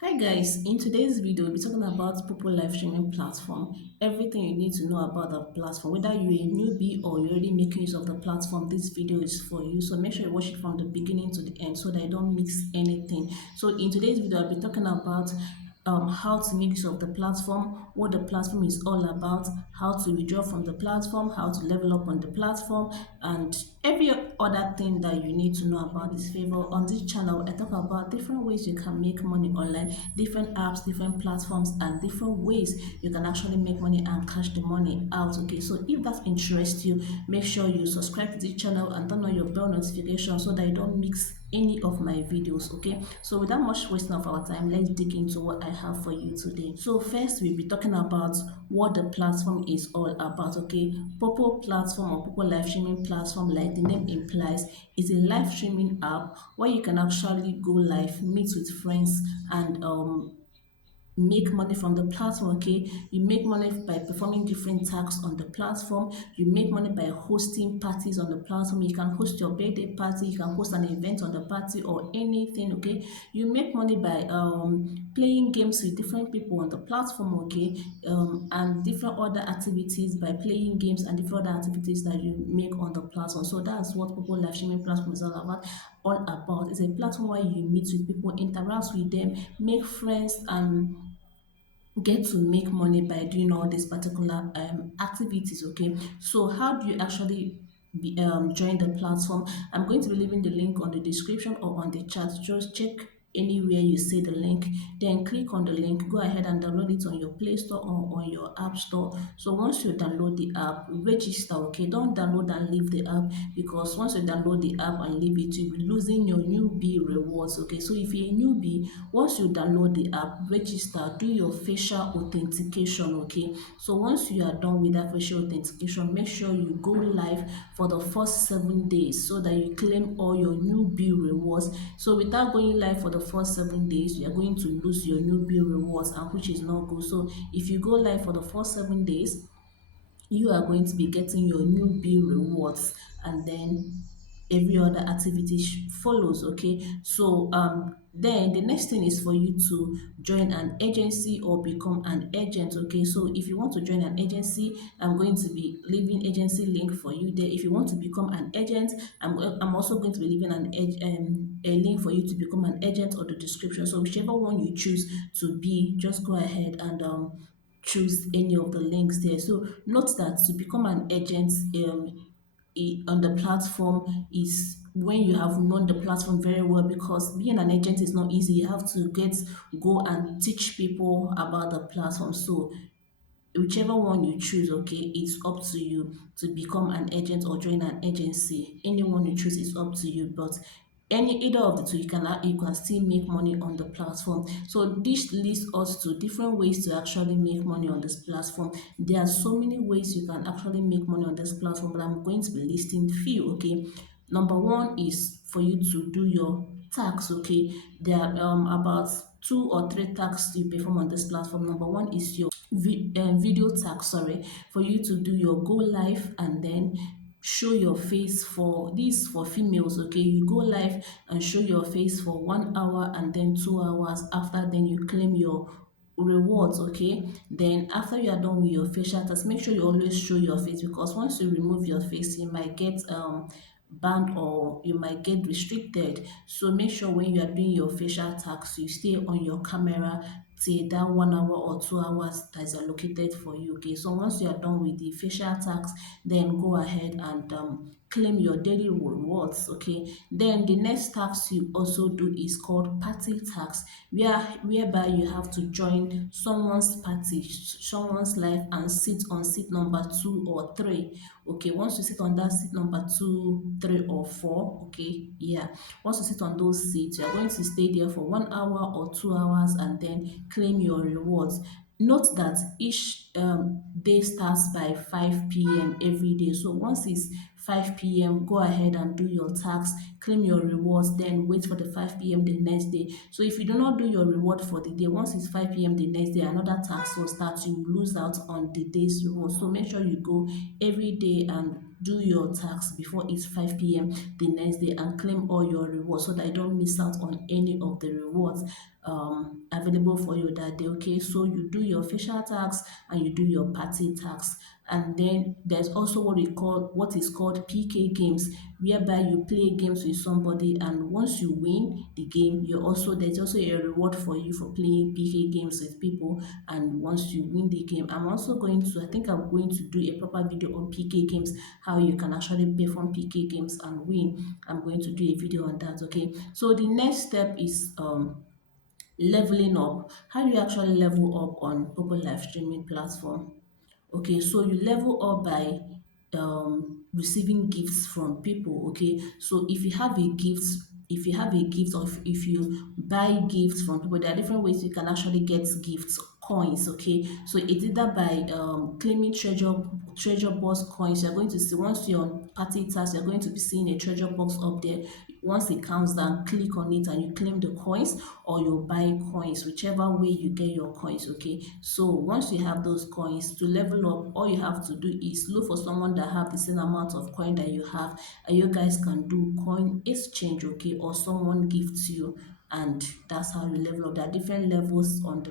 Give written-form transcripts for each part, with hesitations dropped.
Hi guys, in today's video we'll be talking about Poppo live streaming platform. Everything you need to know about the platform, whether you're a newbie or you're already making use of the platform, this video is for you. So make sure you watch it from the beginning to the end so that you don't mix anything. So in today's video I'll be talking about how to make use of the platform, what the platform is all about, how to withdraw from the platform, how to level up on the platform, and every other thing that you need to know about this favor. On this channel, I talk about different ways you can make money online, different apps, different platforms, and different ways you can actually make money and cash the money out. Okay, so if that interests you, make sure you subscribe to this channel and turn on your bell notification so that you don't miss any of my videos. Okay, so without much wasting of our time, let's dig into what I have for you today. So first we'll be talking about what the platform is all about. Okay, Poppo platform or Poppo live streaming platform, like the name implies, is a live streaming app where you can actually go live, meet with friends, and make money from the platform. Okay, you make money by performing different tasks on the platform. You make money by hosting parties on the platform. You can host your birthday party, you can host an event on the party or anything. Okay, you make money by playing games with different people on the platform. Okay, and different other activities by playing games and different other activities that you make on the platform. So that's what People Live Streaming platform is all about. It's a platform where you meet with people, interact with them, make friends, and get to make money by doing all these particular activities. Okay, so how do you actually join the platform? I'm going to be leaving the link on the description or on the chat. Just check anywhere you see the link, then click on the link, go ahead and download it on your Play Store or on your App Store. So once you download the app, register. Okay, don't download and leave the app, because once you download the app and leave it, you'll be losing your newbie rewards. Okay, so if you're a newbie, once you download the app, register, do your facial authentication. Okay, so once you are done with that facial authentication, make sure you go live for the first 7 days so that you claim all your newbie rewards. So without going live for the first 7 days, you are going to lose your newbie rewards, and which is not good. So if you go live for the first 7 days, you are going to be getting your newbie rewards, and then every other activity follows. Okay, so then the next thing is for you to join an agency or become an agent. Okay, so if you want to join an agency, I'm going to be leaving agency link for you there. If you want to become an agent, I'm also going to be leaving a link for you to become an agent, or the description. So whichever one you choose to be, just go ahead and choose any of the links there. So note that to become an agent on the platform is when you have known the platform very well, because being an agent is not easy. You have to go and teach people about the platform. So whichever one you choose, okay, it's up to you to become an agent or join an agency. Anyone you choose is up to you, but either of the two, you can still make money on the platform. So this leads us to different ways to actually make money on this platform. There are so many ways you can actually make money on this platform, but I'm going to be listing few. Okay, number one is for you to do your tax. Okay, there are about 2 or 3 tasks you perform on this platform. Number one is your video tag, sorry, for you to do your go live and then show your face. For this, for females. Okay, you go live and show your face for 1 hour and then 2 hours. After, then you claim your rewards. Okay, then after you are done with your facial test, make sure you always show your face, because once you remove your face, you might get banned, or you might get restricted. So make sure when you are doing your facial tags, you stay on your camera till that 1 hour or 2 hours that is allocated for you. Okay, so once you are done with the facial tags, then go ahead and claim your daily rewards. Okay, then the next tax you also do is called party tax, whereby you have to join someone's party, someone's life, and sit on seat number 2 or 3. Okay, once you sit on that seat number 2, 3, or 4, okay, yeah, once you sit on those seats, you are going to stay there for 1 hour or 2 hours and then claim your rewards. Note that each day starts by 5 p.m. every day. So once it's 5 p.m., go ahead and do your tax, claim your rewards, then wait for the 5 p.m. the next day. So if you do not do your reward for the day, once it's 5 p.m. the next day, another tax will start. You will lose out on the day's reward. So make sure you go every day and do your tax before it's 5 p.m. the next day and claim all your rewards so that you don't miss out on any of the rewards. available for you that day. Okay, so you do your official tax and you do your party tax. And then there's also what is called PK games, whereby you play games with somebody, and once you win the game, there's also a reward for you for playing PK games with people. And once you win the game, I think I'm going to do a proper video on PK games, how you can actually perform PK games and win. I'm going to do a video on that. Okay, so the next step is leveling up. How do you actually level up on Poppo live streaming platform? Okay, so you level up by receiving gifts from people. Okay, so if you have a gift, or if you buy gifts from people, there are different ways you can actually get gifts, coins. Okay, so it's either by claiming treasure box coins. You're going to see, once you're on party task, you're going to be seeing a treasure box up there. Once it counts down, click on it and you claim the coins, or you buy coins, whichever way you get your coins. Okay, so once you have those coins, to level up, all you have to do is look for someone that have the same amount of coin that you have, and you guys can do coin exchange. Okay, or someone gifts you, and that's how you level up. There are different levels on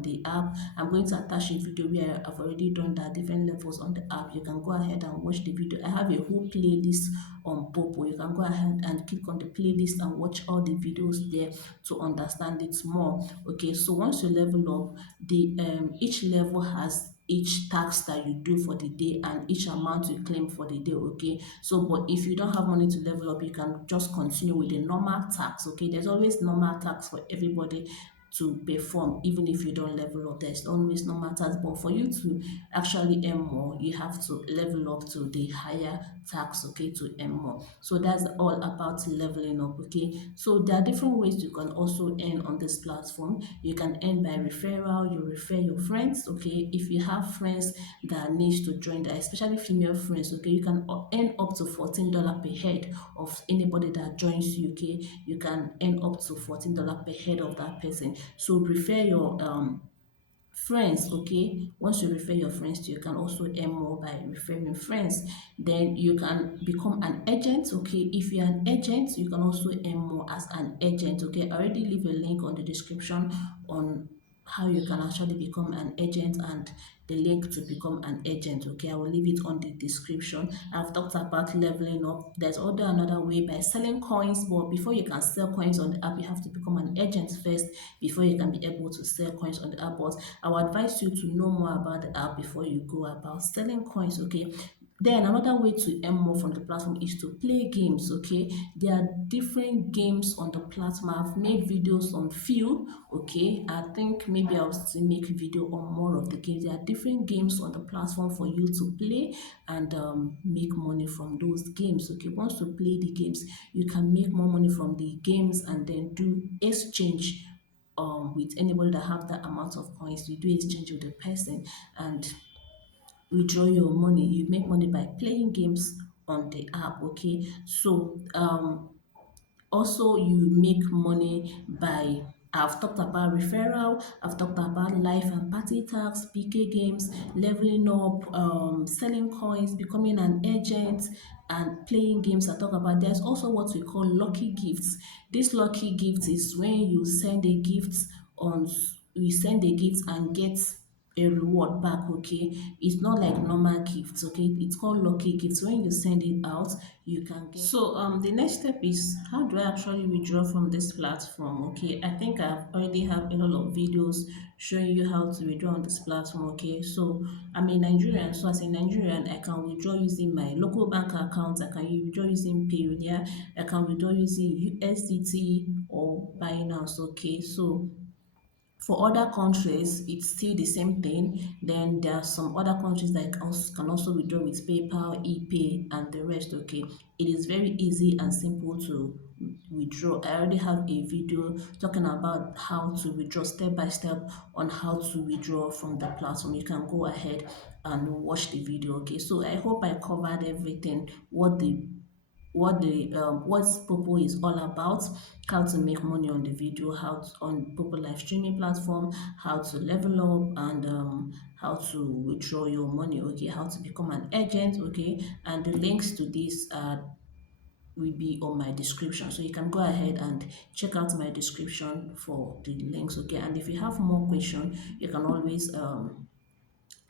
the app. I'm going to attach a video where I've already done that, different levels on the app. You can go ahead and watch the video. I have a whole playlist on Poppo. You can go ahead and click on the playlist and watch all the videos there to understand it more. Okay, so once you level up, the each level has each task that you do for the day and each amount you claim for the day. Okay, so but if you don't have money to level up, you can just continue with the normal tax. Okay, there's always normal tax for everybody to perform. Even if you don't level up, there's always normal tax, but for you to actually earn more, you have to level up to the higher tax. Okay, to earn more. So that's all about leveling up. Okay, so there are different ways you can also earn on this platform. You can earn by referral. You refer your friends. Okay, if you have friends that needs to join that, especially female friends. Okay, you can earn up to $14 per head of anybody that joins you. Okay, you can earn up to $14 per head of that person. So refer your friends. Okay, once you refer your friends to, you can also earn more by referring friends. Then you can become an agent. Okay, if you're an agent, you can also earn more as an agent. Okay, I already leave a link on the description on how you can actually become an agent, and the link to become an agent. Okay, I will leave it on the description. I've talked about leveling up. There's also another way by selling coins, but before you can sell coins on the app, you have to become an agent first before you can be able to sell coins on the app. But I will advise you to know more about the app before you go about selling coins. Okay, then another way to earn more from the platform is to play games. Okay, there are different games on the platform. I've made videos on few. Okay, I think maybe I'll still make a video on more of the games. There are different games on the platform for you to play and make money from those games. Okay, once you play the games, you can make more money from the games and then do exchange with anybody that have that amount of coins. You do exchange with the person and withdraw your money. You make money by playing games on the app. Okay, so also you make money by, I've talked about referral, I've talked about life and party tax, PK games, leveling up, selling coins, becoming an agent, and playing games. I talk about, there's also what we call lucky gifts. This lucky gift is when you send a gift on you send a gift and get a reward back. Okay, it's not like normal gifts. Okay, it's called lucky gifts. When you send it out, you can get. So the next step is, how do I actually withdraw from this platform? Okay, I think I've already have a lot of videos showing you how to withdraw on this platform. Okay, so I'm a Nigerian, so as a Nigerian, I can withdraw using my local bank account. I can withdraw using Payoneer. I can withdraw using USDT or Binance. Okay, so for other countries, it's still the same thing. Then there are some other countries that can also withdraw with PayPal, ePay, and the rest. Okay, it is very easy and simple to withdraw. I already have a video talking about how to withdraw step by step on how to withdraw from the platform. You can go ahead and watch the video. Okay, so I hope I covered everything, what Poppo is all about, how to make money on the video, on Poppo live streaming platform, how to level up, and how to withdraw your money. Okay, how to become an agent. Okay, and the links to this are will be on my description. So you can go ahead and check out my description for the links, okay? And if you have more questions, you can always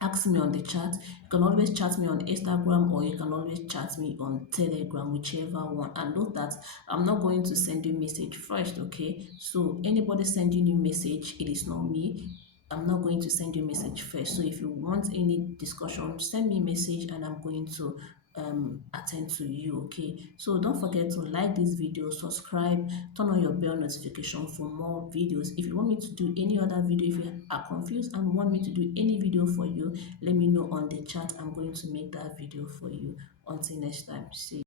ask me on the chat. You can always chat me on Instagram or you can always chat me on Telegram, whichever one. And note that I'm not going to send you message first, okay? So anybody sending you message, it is not me. I'm not going to send you message first. So if you want any discussion, send me a message and I'm going to attend to you, okay? So don't forget to like this video, subscribe, turn on your bell notification for more videos. If you want me to do any other video, if you are confused and want me to do any video for you, let me know on the chat. I'm going to make that video for you. Until next time, see you.